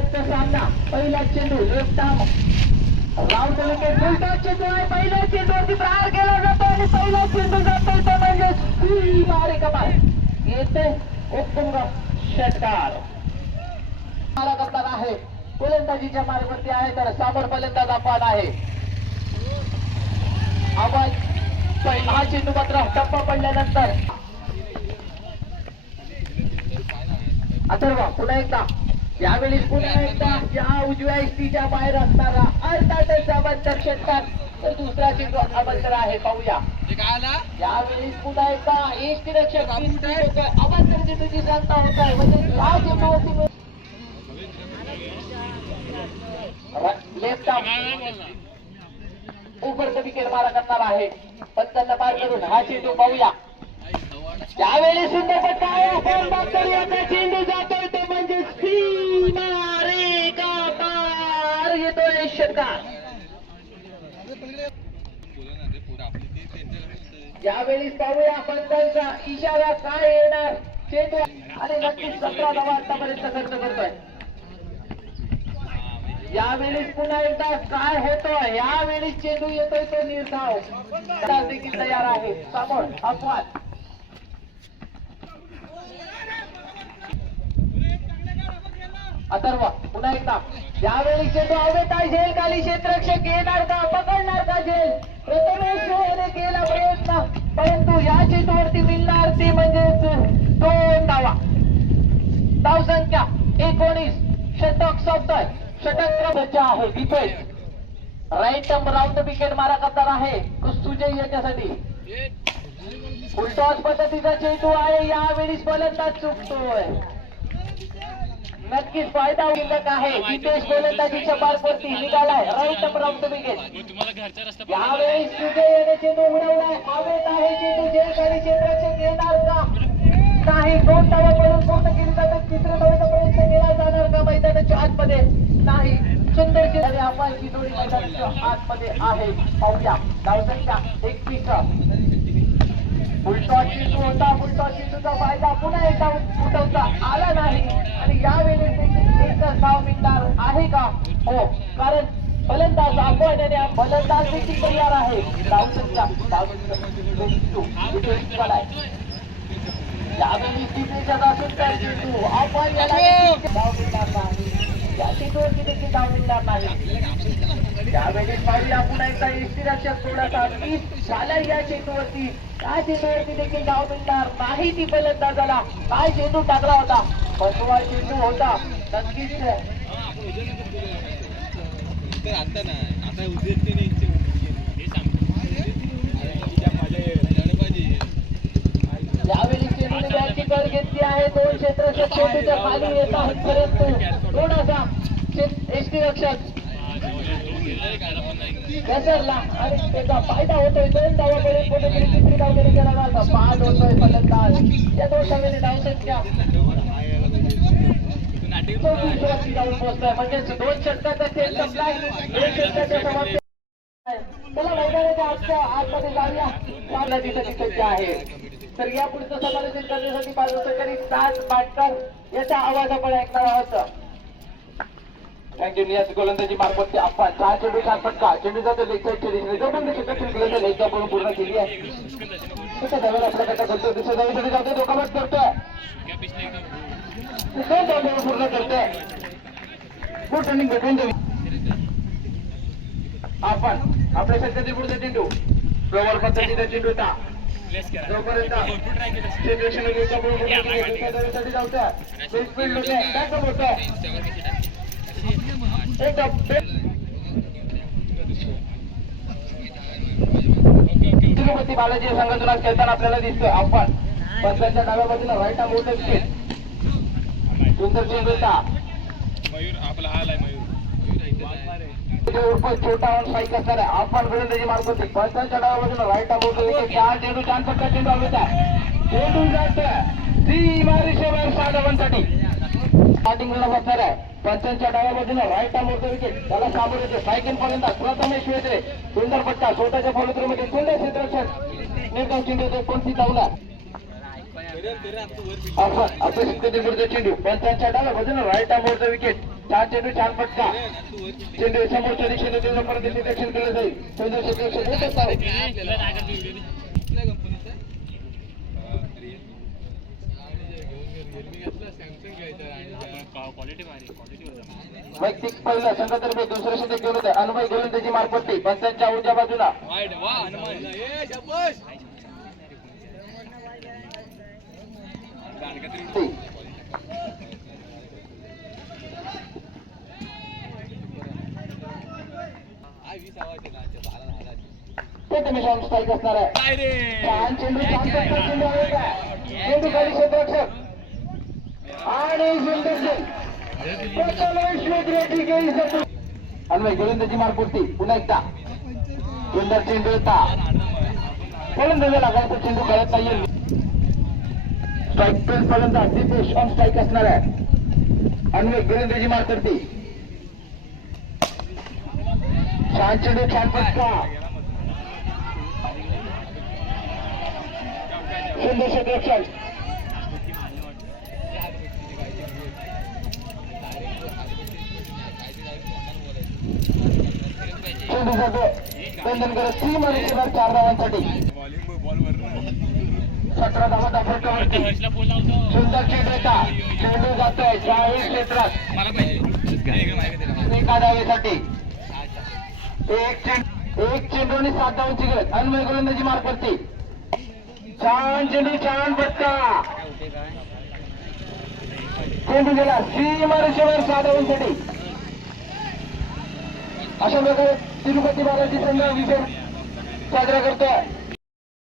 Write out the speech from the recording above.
आजचा सामना. पहिला चेंडू लेफ्ट आर्म राऊंड विकेट. उलटा चेंडू आहे. पहिल्या चेंडूवरती प्रहार केला जातो आणि पहिला चेंडू जातो तो म्हणजे मारे कमाल येते. उत्तुंग षटकार मारा करणार आहे. गोलंदाजीच्या मार्गावरती आहे तर समोर फलंदाज आपण आहे. आपण हा चेंडू मात्र टप्पा पडल्यानंतर अथर्व पुन्हा एकदा यावेळी पुन्हा एकदा या उजव्या इष्टीच्या बाहेर असणारा अर्थातच अवंतर षटकार तर दुसरा चेंडू अवंतर आहे. पाहूया यावेळी पुन्हा एकदा इष्टी रक्षक अवंतर चेंडूची सांगता होत आहे. म्हणजे या चेंडूवरती लेफ्ट उपरचा विकेट मारा करणार आहे. पंचांना पार करून हा चेंडू पाहूया. यावेळी सुंदर फटका आहे. चेंडू जातोय तो म्हणजे सीमारे का पार येतोय षटकार. यावेळी पाहूया पंचांचा इशारा काय येणार. चेंडू आणि नक्कीच 17 धावा आतापर्यंत खर्च करतोय. यावेळी पुन्हा एकदा काय होतोय. यावेळी चेंडू येतोय तो निर्धाव देखील तयार आहे. समोर अपवाद अथर्व पुन्हा एकदा यावेळी चेंडू अवैध झेल खाली क्षेत्ररक्षक येणार का पकडणार का झेल. प्रथमेश ने केला प्रयत्न परंतु या चेंडूवरती मिळणार ती म्हणजेच 2 धावा. धावसंख्या 19. षटक सोबतोय. षटक आहे. डिफेन्स राईट राऊंड विकेट मारा करणार आहे सुजय याच्यासाठी. फुलटॉस पद्धतीचा चेंडू आहे. यावेळी फलंदाज चुकतोय. नक्कीच फायदा शिल्लक आहे. हितेश गोलंदाजीच्या मार्फती निघालाय. Right round wicket. यावेळी सुजय याने चेंडू उडवलाय. हवेत आहे चेंडू. झेल खाली क्षेत्ररक्षक येणार का नाही. 2 धावा पडून पूर्ण केली जातात. तिसऱ्या धावेचा प्रयत्न केला जाणार का मैदानाच्या आतमध्ये नाही. सुंदर चेंडू आपण चितोडी मैदानाच्या आतमध्ये आहे. पाहूया धावसंख्या 21. फुलटॉस चेंडू होता. फुलटॉस चेंडूचा फायदा पुन्हा एकदा उठवता आला नाही आणि यावेळी एकच धाव मिळणार आहे का. हो कारण फलंदाज आपण आणि फलंदाज देखील तयार आहे. धावसंख्या यावेळी जितेचा असून त्या चेंडू आपण याला धाव मिळणार नाही. या चेंडूवरती देखील धाव मिळणार नाही. यावेळी पाहूया पुन्हा एकदा इष्टी रक्षक थोडासा मिस झाला या चेंडूवरती. त्या चेंडूवरती देखील धाव मिळणार नाही. ती फलंदाजाला काय चेंडू टाकला होता. फसवा चेंडू होता. नक्कीच यावेळी चेंडूने बॅटची कर घेतली आहे. 2 क्षेत्ररक्षक चेंडूच्या खाली येत आहेत परंतु थोडासा एसटी रक्षक घसरला आणि त्याचा फायदा होतोय. 2 धावापर्यंत कुठेतरी तिसरी धावगडी केला जाता. 5 होतोय फलंदाज. या 2 धावेने धावसंख्या 24 जाऊन पोहोचतोय. म्हणजे 2 षटकाचा खेळ संपलाय. 1 षटकाच्या समाप्ती. चला मैदानाच्या आतमध्ये जाऊया. चांगला दिसत आहे तर या पुढचं समालोचन करण्यासाठी पालकरी 7 पाटकर याचा आवाज आपण ऐकणार आहोत. थँक्यू. नियास गोलंदाजी मार्फत आपण 4 चेंडू 7 फटका. चेंडूचा तो लेग साईड चेंडू लेग आपण पूर्ण केली आहे. आपल्याकडे करतो. दुसऱ्या धावेसाठी जातो. धोकाबट करतोय. पूर्ण करतोय. गुड रनिंग भेटून आपण आपल्या षटकातील पुढचा चेंडू प्रवर पद्धतीचा चेंडू होता. जोपर्यंत तिरुपती बालाजी संघातून आज खेळताना आपल्याला दिसतोय. आपण पंचांच्या डाव्या बाजूला राईट आर्म मोठं विकेट. सुंदर चेंडू होता. छोटा स्ट्राईक असणार आहे. आपण गोलंदाजी मार्फत पंचांच्या डाव्या बाजूला राईट आर्म मोठं विकेट. 4 चेंडू 4 फटका चेंडू हवेत आहे. चेंडू जातोय सीमारेषेवर 6 धावांसाठी. स्टार्टिंग असणार आहे. पंचांच्या डाव्या बाजूला राईट आर्म मोठं विकेट. त्याला सामोरे येते सायकल पर्यंत प्रथमेश वेत्रे. सुंदर फटका स्वतःच्या फॉलोथ्रूमध्ये सुंदर क्षेत्ररक्षक निर्धाव चेंडू कोणती धावला. आपण आपल्या षटकातील पुढचा चेंडू पंचांच्या डाव्या बाजूला राईट आर्म मोठं विकेट. छान चेंडू छान फटका चेंडू समोरच्या दिशेने देण्यापर्यंत डिटेक्शन केलं जाईल चेंडू वैयक्तिक पहिला संघातर्फे दुसरं शतक घेऊन होते अनुभाई गोलंदाजी मारपट्टी पंचांच्या उजव्या बाजूला स्ट्राईक असणार आहे छान चेंडू छान फटका चेंडू आहे का चेंडू खाली क्षेत्ररक्षक आणि अन्वय गोलंदाजी मारपुरती पुन्हा एकदा सुंदर चेंडू येता गोलंदाजी लागायचा चेंडू खेळत नाहीये स्ट्राईक प्लेस फलंदाज दीपेश ऑन स्ट्राईक असणार आहे अन्वय गोलंदाजी मारपुरती छान चेंडू छान फटका सुंदर क्षेत्ररक्षण चेंडू जातो बंधन करत 3 आणि 4 धावांसाठी 17 धावांचा फटकावरती सुंदर चेंडू येता चेंडू जातोय जाहीर क्षेत्रात एका धावेसाठी एक चेंडू आणि 7 धावांची गरज अन्वय गोलंदाजी मारपट्टी छान चेंडू छान फटका चेंडू गेला सीमारेषेवर 7 धावांसाठी अशा प्रकारे तिरुपती बालाजी संघ विजय साजरा करतोय